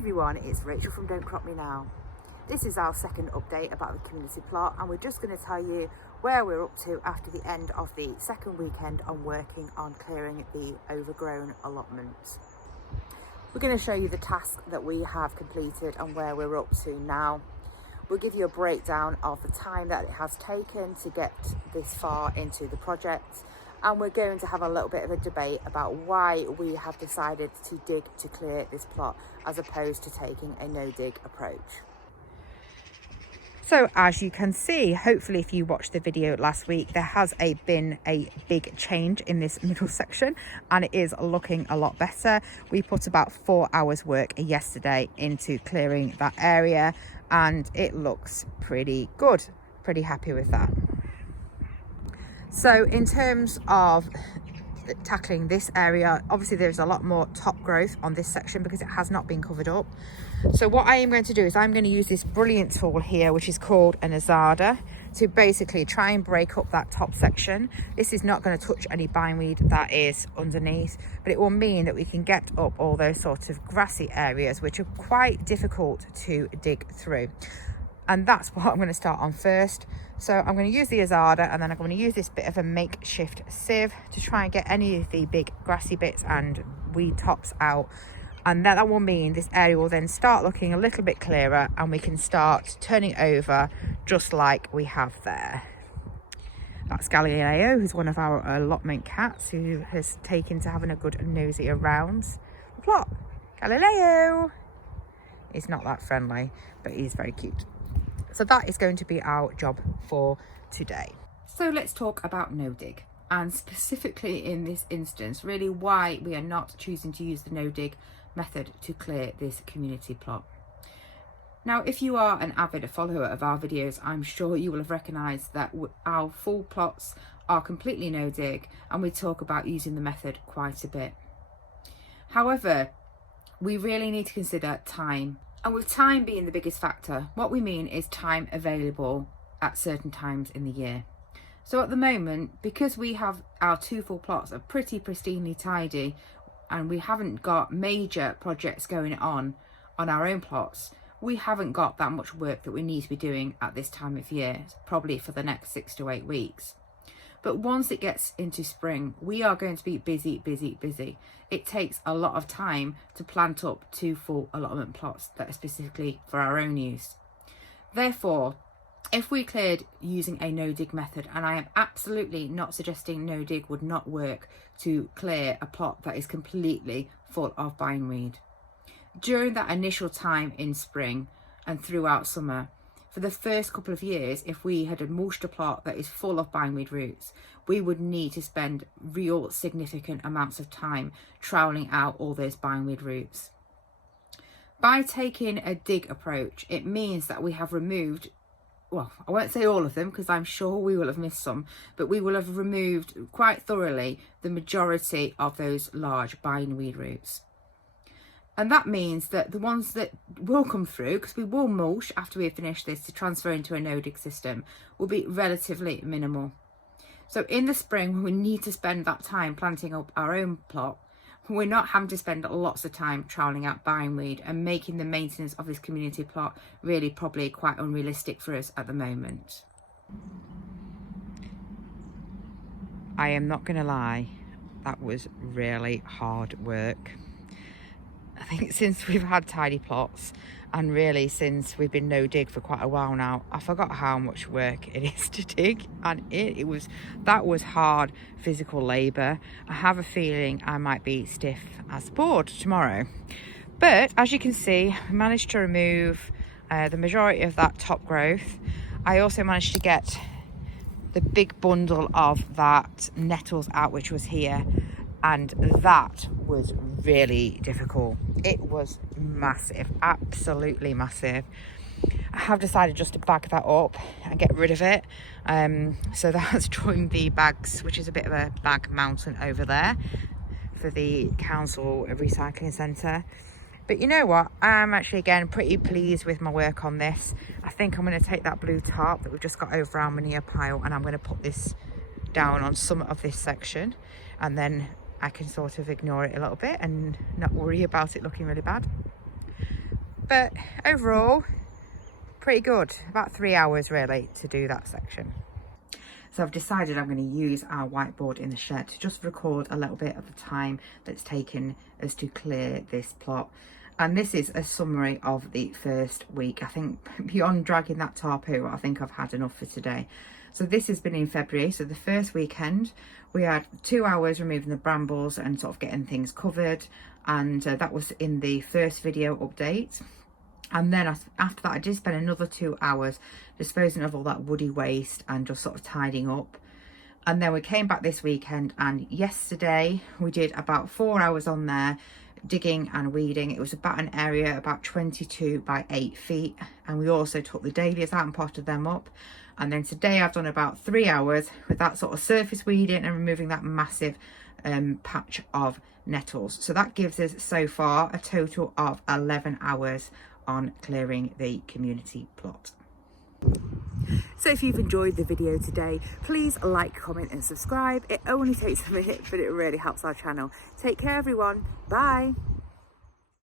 everyone, it's Rachel from Don't Crop Me Now. This is our second update about the community plot, and we're just going to tell you where we're up to after the end of the second weekend on working on clearing the overgrown allotments. We're going to show you the task that we have completed and where we're up to now. We'll give you a breakdown of the time that it has taken to get this far into the project, and we're going to have a little bit of a debate about why we have decided to dig to clear this plot as opposed to taking a no-dig approach. So as you can see, hopefully if you watched the video last week, there has been a big change in this middle section and it is looking a lot better. We put about 4 hours work yesterday into clearing that area and it looks pretty good. Pretty happy with that. So in terms of tackling this area, obviously there's a lot more top growth on this section because it has not been covered up. So what I am going to do is I'm going to use this brilliant tool here, which is called an Azada, to basically try and break up that top section. This is not going to touch any bindweed that is underneath, but it will mean that we can get up all those sorts of grassy areas which are quite difficult to dig through. And that's what I'm going to start on first. So I'm going to use the Azada and then I'm going to use this bit of a makeshift sieve to try and get any of the big grassy bits and weed tops out. And that will mean this area will then start looking a little bit clearer and we can start turning over just like we have there. That's Galileo, who's one of our allotment cats who has taken to having a good nosy around the plot. Galileo! He's not that friendly, but he's very cute. So that is going to be our job for today. So let's talk about no-dig, and specifically in this instance, really why we are not choosing to use the no-dig method to clear this community plot. Now, if you are an avid follower of our videos, I'm sure you will have recognised that our full plots are completely no-dig, and we talk about using the method quite a bit. However, we really need to consider time. And with time being the biggest factor, what we mean is time available at certain times in the year. So at the moment, because we have our 2 full plots are pretty pristinely tidy and we haven't got major projects going on our own plots, we haven't got that much work that we need to be doing at this time of year, probably for the next 6 to 8 weeks. But once it gets into spring, we are going to be busy, busy, busy. It takes a lot of time to plant up 2 full allotment plots that are specifically for our own use. Therefore, if we cleared using a no-dig method, and I am absolutely not suggesting no-dig would not work to clear a plot that is completely full of bindweed. During that initial time in spring and throughout summer, for the first couple of years, if we had mulched a plot that is full of bindweed roots, we would need to spend real significant amounts of time troweling out all those bindweed roots. By taking a dig approach, it means that we have removed, well, I won't say all of them because I'm sure we will have missed some, but we will have removed quite thoroughly the majority of those large bindweed roots. And that means that the ones that will come through, because we will mulch after we finish this to transfer into a no-dig system, will be relatively minimal. So in the spring, when we need to spend that time planting up our own plot, we're not having to spend lots of time troweling out bindweed and making the maintenance of this community plot really probably quite unrealistic for us at the moment. I am not going to lie, that was really hard work. I think since we've had tidy plots and really since we've been no dig for quite a while now, I forgot how much work it is to dig, and that was hard physical labour. I have a feeling I might be stiff as a board tomorrow, but as you can see, I managed to remove the majority of that top growth. I also managed to get the big bundle of that nettles out, which was here, and that was really difficult. It was massive, absolutely massive. I have decided just to bag that up and get rid of it. So that's drawing the bags, which is a bit of a bag mountain over there for the council recycling centre. But you know what, I'm actually again pretty pleased with my work on this. I think I'm going to take that blue tarp that we've just got over our manure pile and I'm going to put this down on some of this section, and then I can sort of ignore it a little bit and not worry about it looking really bad. But overall, pretty good. About 3 hours really to do that section. So I've decided I'm going to use our whiteboard in the shed to just record a little bit of the time that's taken us to clear this plot. And this is a summary of the first week. I think beyond dragging that tarp over, I think I've had enough for today. So this has been in February. So the first weekend, we had 2 hours removing the brambles and sort of getting things covered. And that was in the first video update. And then after that, I did spend another 2 hours disposing of all that woody waste and just sort of tidying up. And then we came back this weekend, and yesterday we did about 4 hours on there digging and weeding. It was about an area about 22 by 8 feet. And we also took the dahlias out and potted them up. And then today I've done about 3 hours with that sort of surface weeding and removing that massive patch of nettles. So that gives us so far a total of 11 hours on clearing the community plot. So if you've enjoyed the video today, please like, comment and subscribe. It only takes a minute, but it really helps our channel. Take care everyone. Bye.